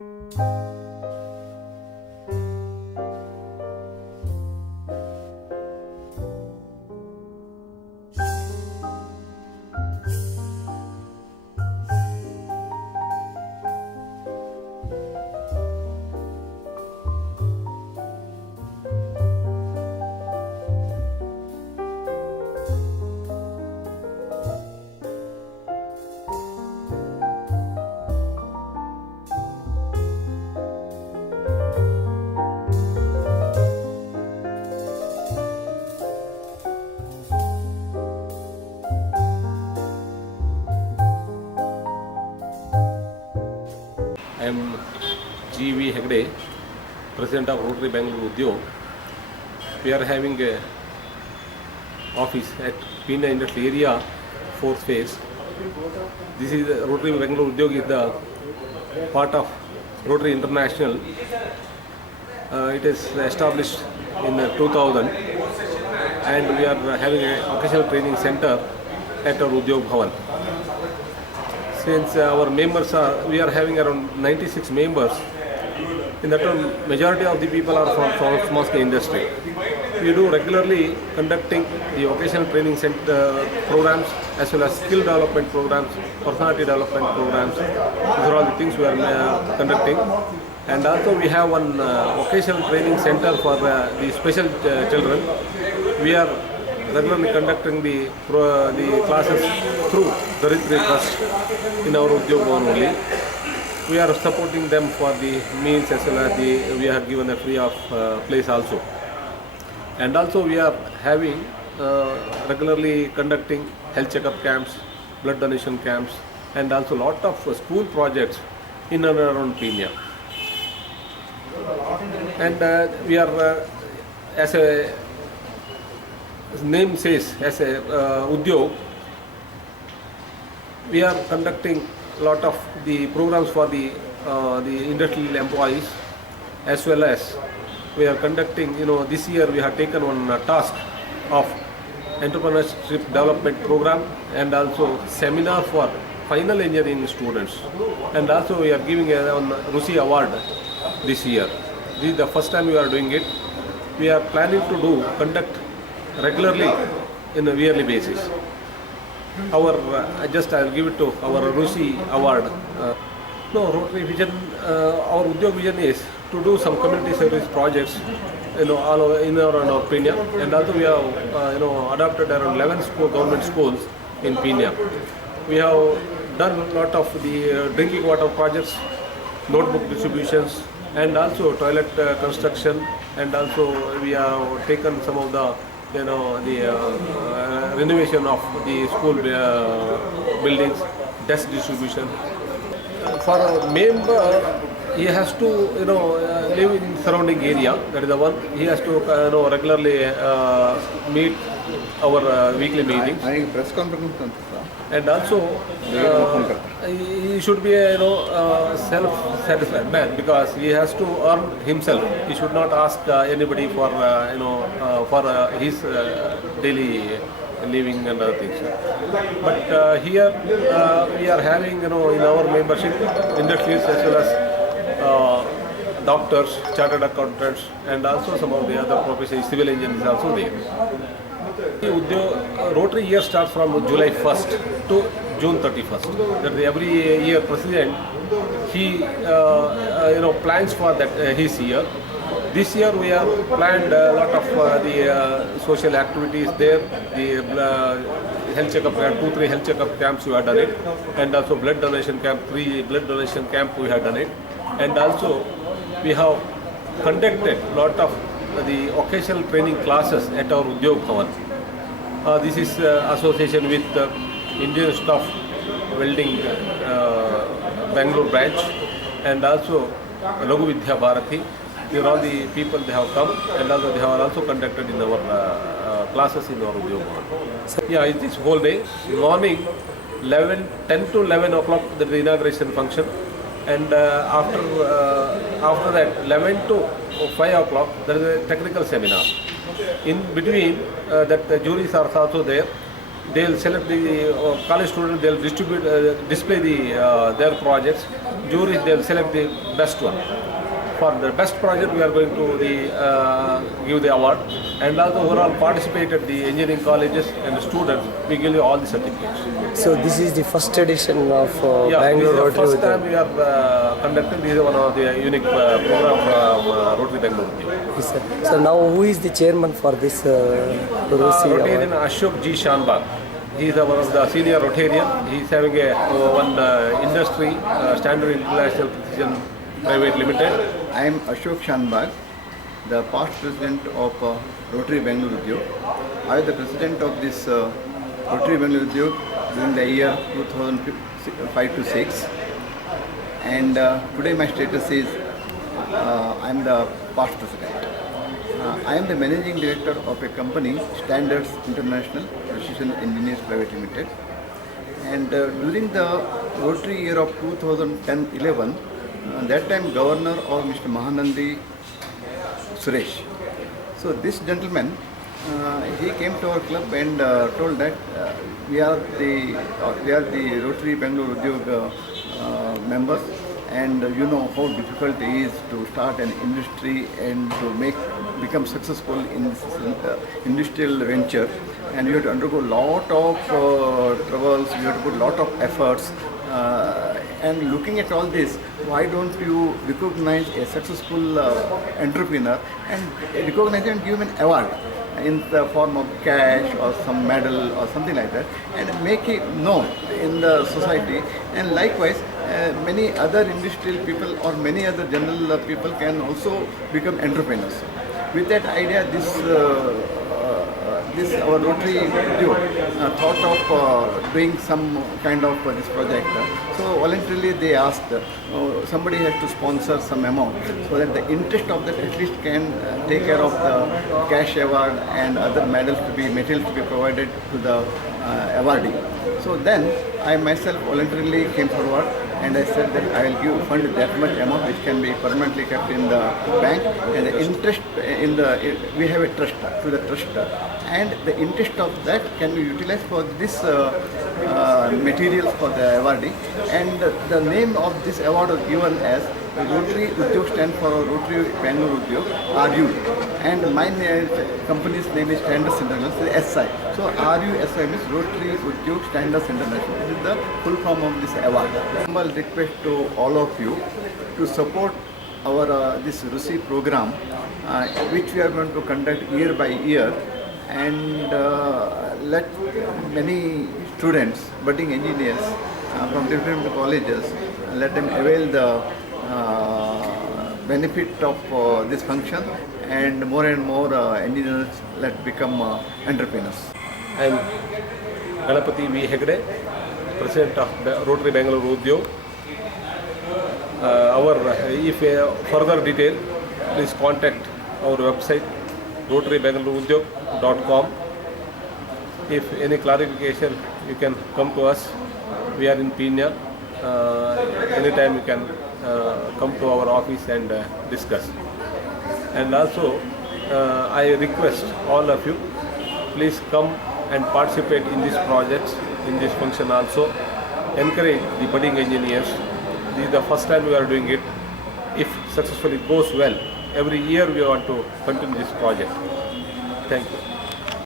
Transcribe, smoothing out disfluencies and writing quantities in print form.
I am G.V. Hegde, President of Rotary Bangalore Udyog. We are having a office at Pina Industrial Area, 4th phase. This is Rotary Bangalore Udyog is the part of Rotary International. It is established in 2000 and we are having a occasional training center at our Udyog Bhavan. Since our members we are having around 96 members. In that one, majority of the people are from small scale industry. We do regularly conducting the occasional training center programs as well as skill development programs, personality development programs. These are all the things we are conducting. And also we have one occasional training center for the special children. We are regularly conducting the classes through Daritri Trust in our Udyog Bhavan only. We are supporting them for the meals as well as we have given a free of place also. And also we are having regularly conducting health checkup camps, blood donation camps, and also lot of school projects in and around Pina. And we are as a name says, as a Udyog, we are conducting a lot of the programs for the industrial employees, as well as we are conducting, this year we have taken one task of entrepreneurship development program and also seminar for final engineering students. And also we are giving a RUSI award this year. This is the first time we are doing it. We are planning to conduct regularly in a yearly basis. Our I'll give it to our RUSI award. No, Rotary vision, our Udyog vision is to do some community service projects, all over in our Pina. And also we have, adopted around 11 government schools in Pina. We have done a lot of the drinking water projects, notebook distributions, and also toilet construction. And also we have taken some of the renovation of the school buildings, desk distribution. For a member, he has to live in surrounding area. That is the one. He has to regularly meet our weekly meetings. Press conference. And also he should be self-satisfied man, because he has to earn himself. He should not ask anybody for his daily living and other things. But here we are having in our membership industries as well as doctors, chartered accountants, and also some of the other professions, civil engineers also there. The Rotary year starts from July 1st to June 31st. That every year president, he plans for that his year. This year we have planned a lot of the social activities there. The health checkup, 2-3 health checkup camps we have done it, and also blood donation camp, 3 blood donation camp we have done it, and also we have conducted a lot of the occasional training classes at our Udyog Bhavan. This is association with Indian Staff Welding Bangalore branch, and also Raghu Vidya Bharati. These are all the people they have come, and also they have also conducted in our classes in our Udyog Bhavan. Yeah, it is whole day. Morning 10 to 11 o'clock the inauguration function, and after that 11 to 5 o'clock there is a technical seminar. In between that the juries are also there, they'll select the college students. They'll display their projects. Juries they'll select the best one. For the best project, we are going to give the award, and also overall participated the engineering colleges and the students. We give you all the certificates. So this is the first edition of Yeah, Bangalore this is the Rotary first Udyog. time we are conducting. This is one of the unique program from Rotary Bangalore. Yes, sir. So now who is the chairman for this Rotary Rotarian award? Ashok G. Shanbag. He is one of the senior Rotarian. He is having one industry, Standard International Precision Private Limited. I am Ashok Shanbag, the past president of Rotary Bangalore Udyog. I am the president of this Rotary Bangalore Udyog during the year 2005 to 6. And today my status is I am the past president. I am the managing director of a company, Standards International Precision Engineers Private Limited. And during the Rotary year of 2010-11, that time governor of Mr. Mahanandi Suresh. So this gentleman, he came to our club and told that we are the Rotary Bangalore Udyog members, and you know how difficult it is to start an industry and to become successful in this industrial venture, and you have to undergo a lot of troubles, you have to put a lot of efforts. And looking at all this, why don't you recognize a successful entrepreneur and recognize him and give him an award in the form of cash or some medal or something like that, and make it known in the society. And likewise, many other industrial people or many other general people can also become entrepreneurs. With that idea, this our Rotary thought of doing some kind of this project. So voluntarily they asked, somebody has to sponsor some amount so that the interest of that at least can take care of the cash award and other materials to be provided to the awardee. So then I myself voluntarily came forward and I said that I will fund that much amount which can be permanently kept in the bank, and the interest we have a trust to the trust, and the interest of that can be utilized for this materials for the awardee. And the name of this award was given as Rotary Udyog, stand for Rotary Bangalore Udyog, RU, and my company's name is Standards International, SI. So RUSI means Rotary Udyog Standards International. This is the full form of this award. Humble request to all of you to support our this RUSI program, which we are going to conduct year by year, and let many students, budding engineers from different colleges, let them avail the benefit of this function, and more engineers let become entrepreneurs. I am Ganapati V. Hegde, President of Rotary Bangalore Udyog. If further detail, please contact our website rotarybangaloreudyog.com. If any clarification, you can come to us. We are in Pina. Anytime you can come to our office and discuss. And also, I request all of you, please come and participate in these projects, in this function also. Encourage the budding engineers. This is the first time we are doing it. If successfully goes well, every year we want to continue this project. Thank you.